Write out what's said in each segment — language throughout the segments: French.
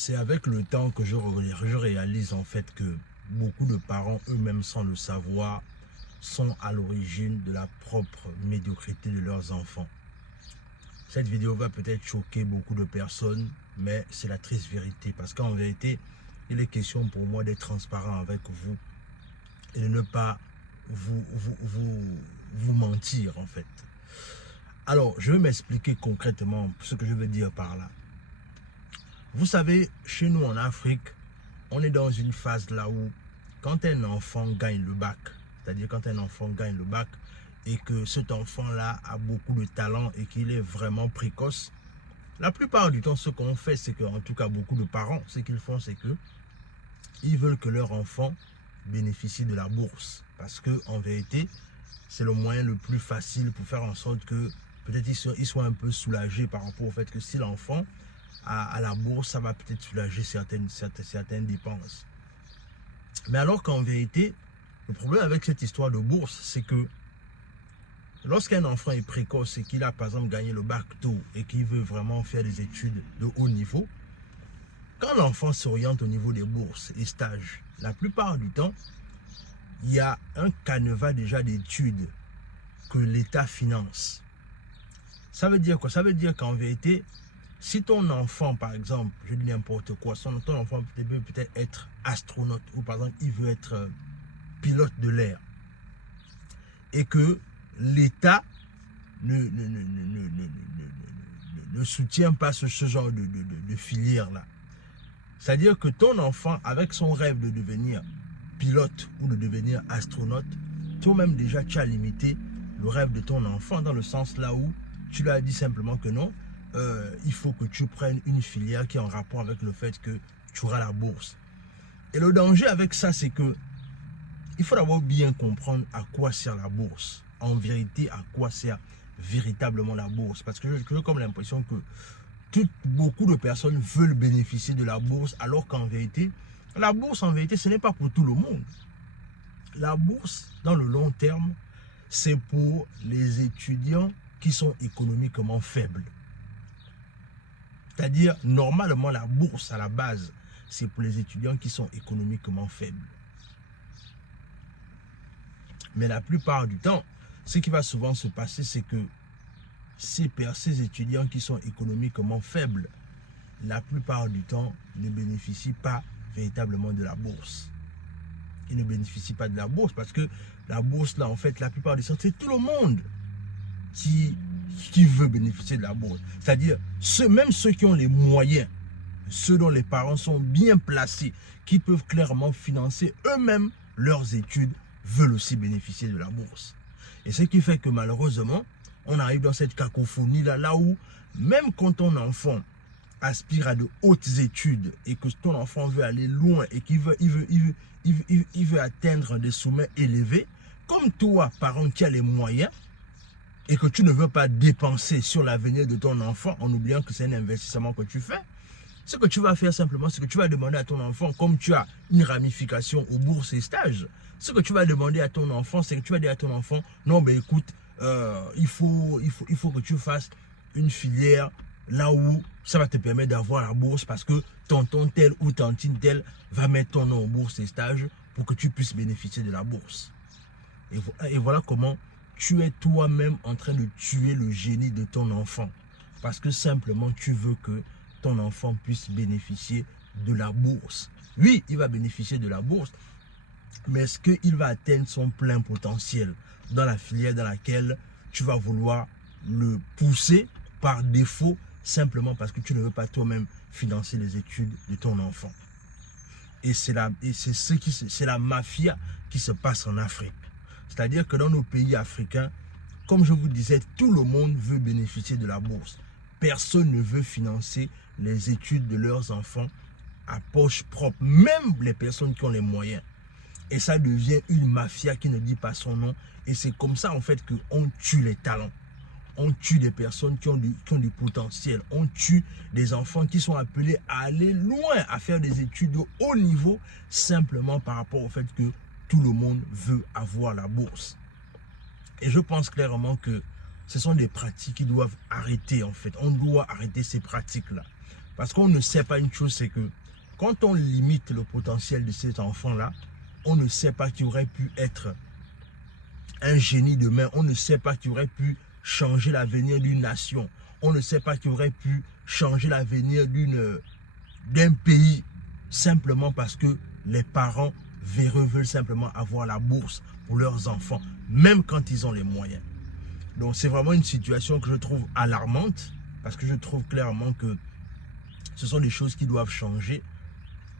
C'est avec le temps que je réalise en fait que beaucoup de parents eux-mêmes sans le savoir sont à l'origine de la propre médiocrité de leurs enfants. Cette vidéo va peut-être choquer beaucoup de personnes, mais c'est la triste vérité parce qu'en vérité, il est question pour moi d'être transparent avec vous et de ne pas vous mentir en fait. Alors, je vais m'expliquer concrètement ce que je veux dire par là. Vous savez, chez nous en Afrique, on est dans une phase là où quand un enfant gagne le bac, c'est-à-dire quand un enfant gagne le bac et que cet enfant-là a beaucoup de talent et qu'il est vraiment précoce, la plupart du temps, ce qu'on fait, c'est qu'en tout cas beaucoup de parents, ce qu'ils font, c'est que ils veulent que leur enfant bénéficie de la bourse. Parce que en vérité, c'est le moyen le plus facile pour faire en sorte que peut-être ils soient un peu soulagés par rapport au fait que si l'enfant à la bourse, ça va peut-être soulager certaines dépenses. Mais alors qu'en vérité, le problème avec cette histoire de bourse, c'est que lorsqu'un enfant est précoce et qu'il a par exemple gagné le bac tôt et qu'il veut vraiment faire des études de haut niveau, quand l'enfant s'oriente au niveau des bourses et stages, la plupart du temps, il y a un canevas déjà d'études que l'État finance. Ça veut dire quoi? Ça veut dire qu'en vérité, si ton enfant, par exemple, je dis n'importe quoi, ton enfant peut peut-être être astronaute ou par exemple, il veut être pilote de l'air et que l'État ne soutient pas ce genre de filière-là. C'est-à-dire que ton enfant, avec son rêve de devenir pilote ou de devenir astronaute, toi-même déjà tu as limité le rêve de ton enfant dans le sens là où tu lui as dit simplement que non, il faut que tu prennes une filière qui est en rapport avec le fait que tu auras la bourse. Et le danger avec ça, c'est que il faut d'abord bien comprendre à quoi sert la bourse. En vérité, à quoi sert véritablement la bourse. Parce que j'ai comme l'impression que beaucoup de personnes veulent bénéficier de la bourse, alors qu'en vérité, la bourse, en vérité, ce n'est pas pour tout le monde. La bourse, dans le long terme, c'est pour les étudiants qui sont économiquement faibles. C'est-à-dire, normalement, la bourse, à la base, c'est pour les étudiants qui sont économiquement faibles. Mais la plupart du temps, ce qui va souvent se passer, c'est que ces étudiants qui sont économiquement faibles, la plupart du temps, ne bénéficient pas véritablement de la bourse. Ils ne bénéficient pas de la bourse parce que la bourse, là, en fait, la plupart du temps, c'est tout le monde qui veut bénéficier de la bourse. C'est-à-dire, même ceux qui ont les moyens, ceux dont les parents sont bien placés, qui peuvent clairement financer eux-mêmes leurs études, veulent aussi bénéficier de la bourse. Et ce qui fait que malheureusement, on arrive dans cette cacophonie là où même quand ton enfant aspire à de hautes études et que ton enfant veut aller loin et qu'il veut atteindre des sommets élevés, comme toi, parent qui a les moyens, et que tu ne veux pas dépenser sur l'avenir de ton enfant en oubliant que c'est un investissement que tu fais, ce que tu vas faire simplement, c'est que tu vas demander à ton enfant, comme tu as une ramification aux bourses et stages, ce que tu vas demander à ton enfant, c'est que tu vas dire à ton enfant, non, ben écoute, il faut que tu fasses une filière là où ça va te permettre d'avoir la bourse parce que tonton tel ou tantine tel va mettre ton nom aux bourses et stages pour que tu puisses bénéficier de la bourse. Et voilà comment tu es toi-même en train de tuer le génie de ton enfant. Parce que simplement tu veux que ton enfant puisse bénéficier de la bourse. Oui, il va bénéficier de la bourse, mais est-ce qu'il va atteindre son plein potentiel dans la filière dans laquelle tu vas vouloir le pousser par défaut, simplement parce que tu ne veux pas toi-même financer les études de ton enfant. Et c'est la mafia qui se passe en Afrique. C'est-à-dire que dans nos pays africains, comme je vous disais, tout le monde veut bénéficier de la bourse. Personne ne veut financer les études de leurs enfants à poche propre, même les personnes qui ont les moyens. Et ça devient une mafia qui ne dit pas son nom. Et c'est comme ça en fait qu'on tue les talents. On tue des personnes qui ont du potentiel. On tue des enfants qui sont appelés à aller loin, à faire des études de haut niveau, simplement par rapport au fait que tout le monde veut avoir la bourse. Et je pense clairement que ce sont des pratiques qui doivent arrêter en fait. On doit arrêter ces pratiques-là. Parce qu'on ne sait pas une chose, c'est que quand on limite le potentiel de cet enfant-là, on ne sait pas qu'il aurait pu être un génie demain. On ne sait pas qu'il aurait pu changer l'avenir d'une nation. On ne sait pas qu'il aurait pu changer l'avenir d'un pays simplement parce que les parents véreux veulent simplement avoir la bourse pour leurs enfants, même quand ils ont les moyens. Donc c'est vraiment une situation que je trouve alarmante parce que je trouve clairement que ce sont des choses qui doivent changer.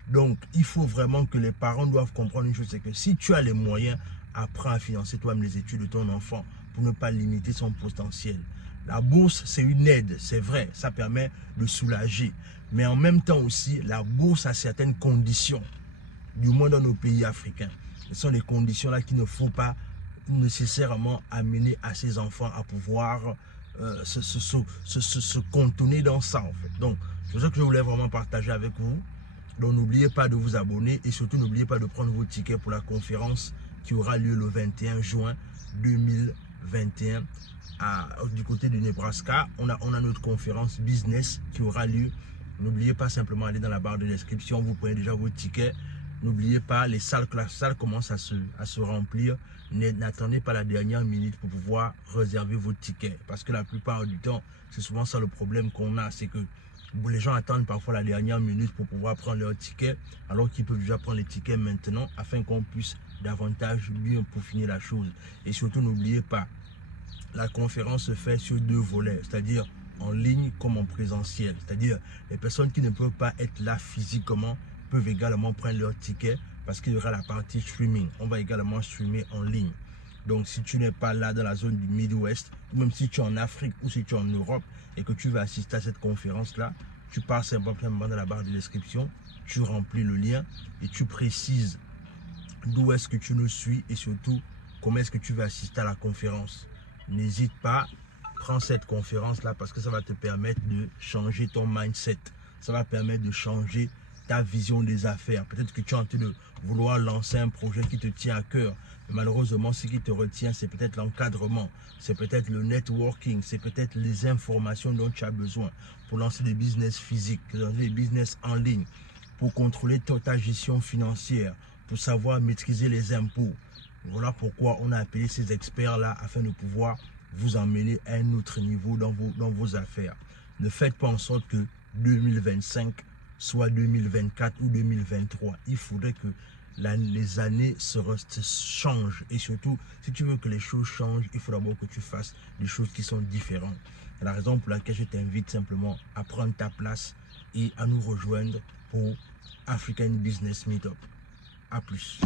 Donc il faut vraiment que les parents doivent comprendre une chose, c'est que si tu as les moyens, apprends à financer toi-même les études de ton enfant pour ne pas limiter son potentiel. La bourse, c'est une aide, c'est vrai, ça permet de soulager. Mais en même temps aussi, la bourse a certaines conditions, du moins dans nos pays africains. Ce sont des conditions-là qu'il ne faut pas nécessairement amener à ces enfants à pouvoir se contenir dans ça, en fait. Donc, c'est pour ça que je voulais vraiment partager avec vous. Donc, n'oubliez pas de vous abonner et surtout, n'oubliez pas de prendre vos tickets pour la conférence qui aura lieu le 21 juin 2021 du côté du Nebraska. On a notre conférence business qui aura lieu. N'oubliez pas simplement d'aller dans la barre de description. Vous prenez déjà vos tickets. N'oubliez pas, la salle commence à se remplir. N'attendez pas la dernière minute pour pouvoir réserver vos tickets. Parce que la plupart du temps, c'est souvent ça le problème qu'on a. C'est que les gens attendent parfois la dernière minute pour pouvoir prendre leur ticket. Alors qu'ils peuvent déjà prendre les tickets maintenant afin qu'on puisse davantage mieux peaufiner la chose. Et surtout, n'oubliez pas, la conférence se fait sur 2 volets. C'est-à-dire en ligne comme en présentiel. C'est-à-dire les personnes qui ne peuvent pas être là physiquement peuvent également prendre leur ticket parce qu'il y aura la partie streaming. On va également streamer en ligne. Donc, si tu n'es pas là dans la zone du Midwest, ou même si tu es en Afrique ou si tu es en Europe et que tu veux assister à cette conférence-là, tu passes simplement dans la barre de description, tu remplis le lien et tu précises d'où est-ce que tu nous suis et surtout comment est-ce que tu veux assister à la conférence. N'hésite pas, prends cette conférence-là parce que ça va te permettre de changer ton mindset. Ça va permettre de changer ta vision des affaires. Peut-être que tu es en train de vouloir lancer un projet qui te tient à cœur. Mais malheureusement, ce qui te retient, c'est peut-être l'encadrement, c'est peut-être le networking, c'est peut-être les informations dont tu as besoin pour lancer des business physiques, des business en ligne, pour contrôler ta gestion financière, pour savoir maîtriser les impôts. Voilà pourquoi on a appelé ces experts-là afin de pouvoir vous emmener à un autre niveau dans vos affaires. Ne faites pas en sorte que 2025 soit 2024 ou 2023. Il faudrait que les années se changent. Et surtout, si tu veux que les choses changent, il faut d'abord que tu fasses des choses qui sont différentes. C'est la raison pour laquelle je t'invite simplement à prendre ta place et à nous rejoindre pour African Business Meetup. À plus.